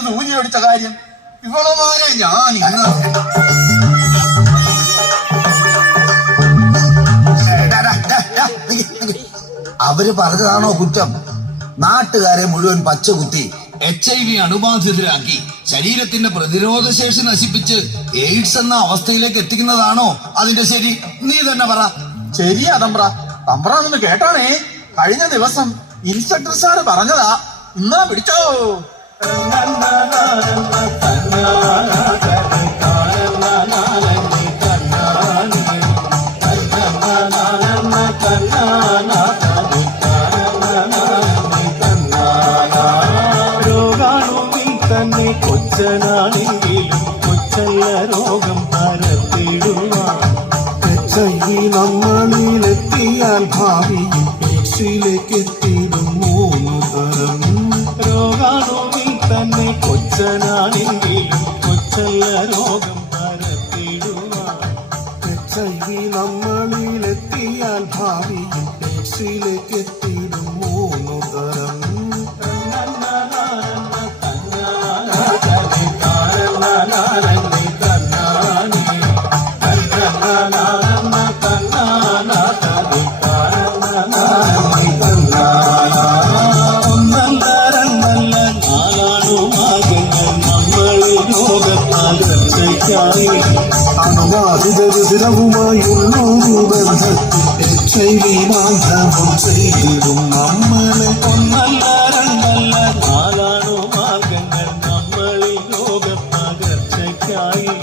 ഇവള് സൂചി അടിച്ച കാര്യം ഇവളുമാരെ ഞാൻ ഇന്ന് അവര് പറഞ്ഞതാണോ കുറ്റം? നാട്ടുകാരെ മുഴുവൻ പച്ചകുത്തി HIV അണുബാധിതരാക്കി ശരീരത്തിന്റെ പ്രതിരോധ ശേഷി നശിപ്പിച്ച് എയ്ഡ്സ് എന്ന അവസ്ഥയിലേക്ക് എത്തിക്കുന്നതാണോ അതിന്റെ ശരി? നീ തന്നെ പറ. ശരിയാ തമ്പ്ര. തമ്പ്ര നിന്ന് കേട്ടോണേ, കഴിഞ്ഞ ദിവസം ഇൻസ്പെക്ടർ സാറ് പറഞ്ഞതാ. ഇന്നാ പിടിച്ചോ. കൊച്ചനാണെങ്കിലും കൊച്ചല്ല രോഗം പരത്തിടുവാൻ നമ്മളിലെത്തിയാൽ ഭാവിയിൽ എയ്ഡ്സിലേക്ക് എത്തിയിടും 3 തരം രോഗാണുവിൽ തന്നെ. കൊച്ചനാണെങ്കിലും കൊച്ചല്ല രോഗം പരത്തിടുവാൻ നമ്മളിലെത്തിയാൽ ഭാവിയിൽ എയ്ഡ്സിലേക്ക് എത്തിയിടും 3 തരം. അണുബാധിതരുമായുള്ളൊരു ബന്ധത്തിൽ HIV ബാന്ധവം ചെയ്തിടും നമ്മളെ. 1 അല്ല 2 അല്ല 4 മാർഗങ്ങൾ നമ്മളീ രോഗപകർച്ചയ്ക്കായി.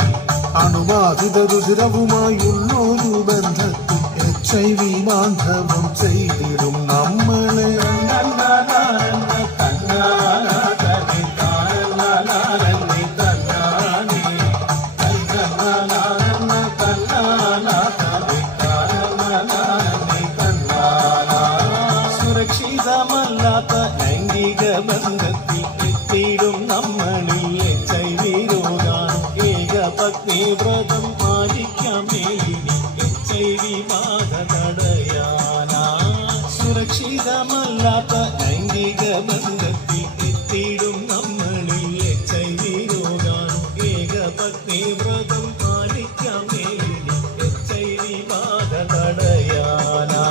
അണുബാധിതരുമായുള്ളൊരു ബന്ധത്തിൽ HIV ബാന്ധവം ചെയ്തിടും നമ്മളെ. സുരക്ഷിതമല്ലാത്ത ലൈംഗിക ബന്ധത്തിൽ എത്തിയിടും നമ്മളിൽ HIV രോഗാണു. ഏകപത്നി വ്രതം പാലിക്കാം മേലിനി HIV ബാധ തടയാനാ. സുരക്ഷിതമല്ലാത്ത ലൈംഗിക ബന്ധത്തിൽ എത്തിയിടും നമ്മളിൽ HIV രോഗാണു. ഏകപത്നി വ്രതം പാലിക്കാം മേലിനി HIV ബാധ തടയാനാ.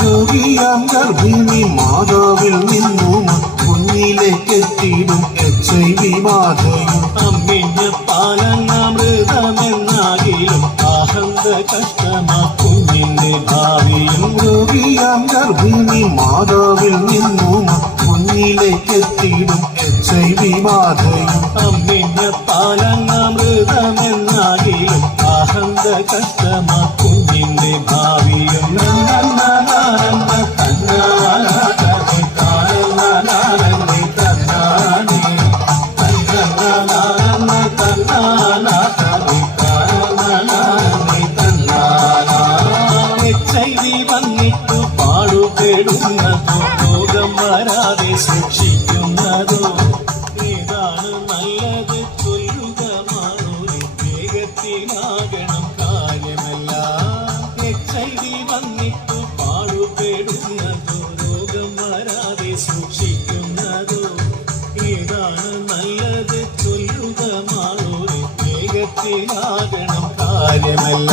രോഗിയാം ഗർഭിണി മാതാവിൽ നിന്നും കുഞ്ഞിലേക്ക് എത്തിയിടും HIV ബാധയും. അമ്മിന്റെ പാലനാമൃതമെന്നാകിലും ആഹന്ത കഷ്ടമാ കുഞ്ഞിന്റെ ഭാവിയും. രോഗിയാം ഗർഭിണി മാതാവിൽ നിന്നും കുഞ്ഞിലേക്ക് എത്തിയിടും HIV ബാധയും. അമ്മിന്റെ പാലനാമൃതമെന്നാകിലും ആഹന്ത കഷ്ടമാ കുഞ്ഞിന്റെ ഭാവിയും. HIV വന്നിട്ടു പാടുപെടുന്നതോ രോഗം വരാതെ സൂക്ഷിക്കുന്നതോ ഏതാണ് നല്ലത് ചൊല്ലുക മാണൂരി. വേഗത്തിലാകണം കാര്യമല്ല. HIV വന്നിട്ടു പാടുപെടുന്നതോ രോഗം വരാതെ സൂക്ഷിക്കുന്നതോ ഏതാണ് നല്ലത് ചൊല്ലുക മാണൂരി. വേഗത്തിലാകണം കാര്യമല്ല.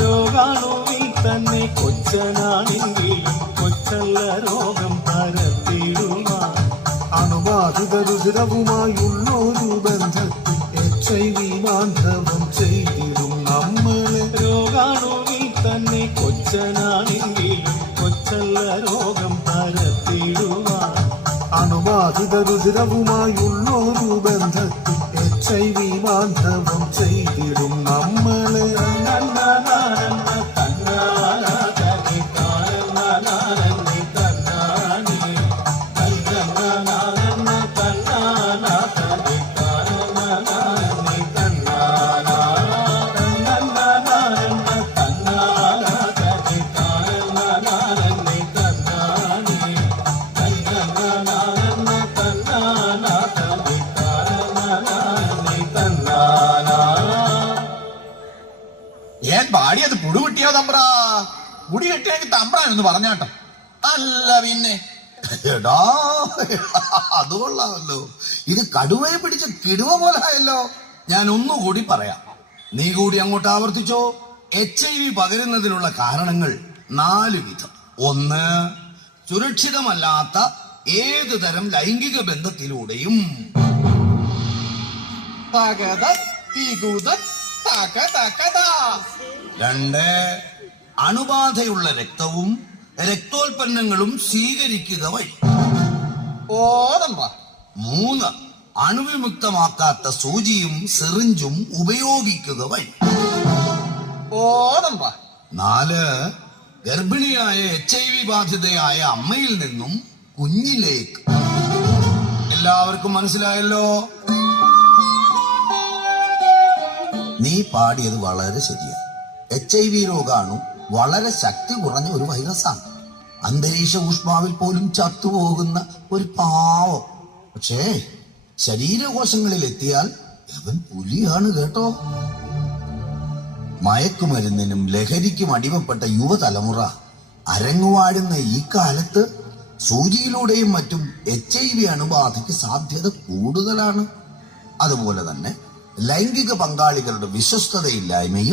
രോഗാണുവിൽ തന്നെ കൊച്ചനാണെങ്കിലും കൊച്ചല്ല രോഗം പരത്തിടുവാൻ. അണുബാധിതരുമായുള്ളൊരു ബന്ധത്തിൽ HIV ബാന്ധവം ചെയ്തിടും നമ്മളെ. രോഗാണുവിൽ തന്നെ കൊച്ചനാണെങ്കിലും കൊച്ചല്ല രോഗം പരത്തിടുവാൻ. അണുബാധിതരുമായുള്ളൊരു ബന്ധത്തിൽ HIV ബാന്ധവം ചെയ്തിടും നമ്മളെ. ഞാൻ പാടിയത് പുടു കിട്ടിയോ തമ്പ്ര? മുടി കെട്ടിയെങ്കിൽ തമ്പ്രാനൊന്ന് പറഞ്ഞാട്ടോ. അല്ല പിന്നെ എടാ, അത് കൊള്ളാമല്ലോ. ഇത് കടുവയെ പിടിച്ച കിടുവ പോലായല്ലോ. ഞാൻ ഒന്നുകൂടി പറയാം, നീ കൂടി അങ്ങോട്ട് ആവർത്തിച്ചോ. HIV പകരുന്നതിനുള്ള കാരണങ്ങൾ 4 വിധം. 1, സുരക്ഷിതമല്ലാത്ത ഏത് തരം ലൈംഗിക ബന്ധത്തിലൂടെയും. തകത തികുത തക തകത. 2, അണുബാധയുള്ള രക്തവും രക്തോൽപ്പന്നങ്ങളും സ്വീകരിക്കുക വഴി. ഓ തമ്പ്ര. 3, അണുവിമുക്തമാക്കാത്ത സൂചിയും സിറിഞ്ചും ഉപയോഗിക്കുക വഴി. ഓ തമ്പ്ര. 4, ഗർഭിണിയായ HIV ബാധിതയായ അമ്മയിൽ നിന്നും കുഞ്ഞിലേക്ക്. എല്ലാവർക്കും മനസ്സിലായല്ലോ? നീ പാടിയത് വളരെ ശരിയാണ്. HIV രോഗാണു വളരെ ശക്തി കുറഞ്ഞ ഒരു വൈറസാണ്. അന്തരീക്ഷ ഊഷ്മാവിൽ പോലും ചത്തുപോകുന്ന ഒരു പാവം. പക്ഷേ ശരീരകോശങ്ങളിൽ എത്തിയാൽ അവൻ പുലിയാണ് കേട്ടോ. മയക്കുമരുന്നിനും ലഹരിക്കും അടിമപ്പെട്ട യുവതലമുറ അരങ്ങുവാഴുന്ന ഈ കാലത്ത് സൂചിയിലൂടെയും മറ്റും HIV അണുബാധയ്ക്ക് സാധ്യത കൂടുതലാണ്. അതുപോലെ തന്നെ ലൈംഗിക പങ്കാളികളുടെ വിശ്വസ്തതയില്ലായ്മയും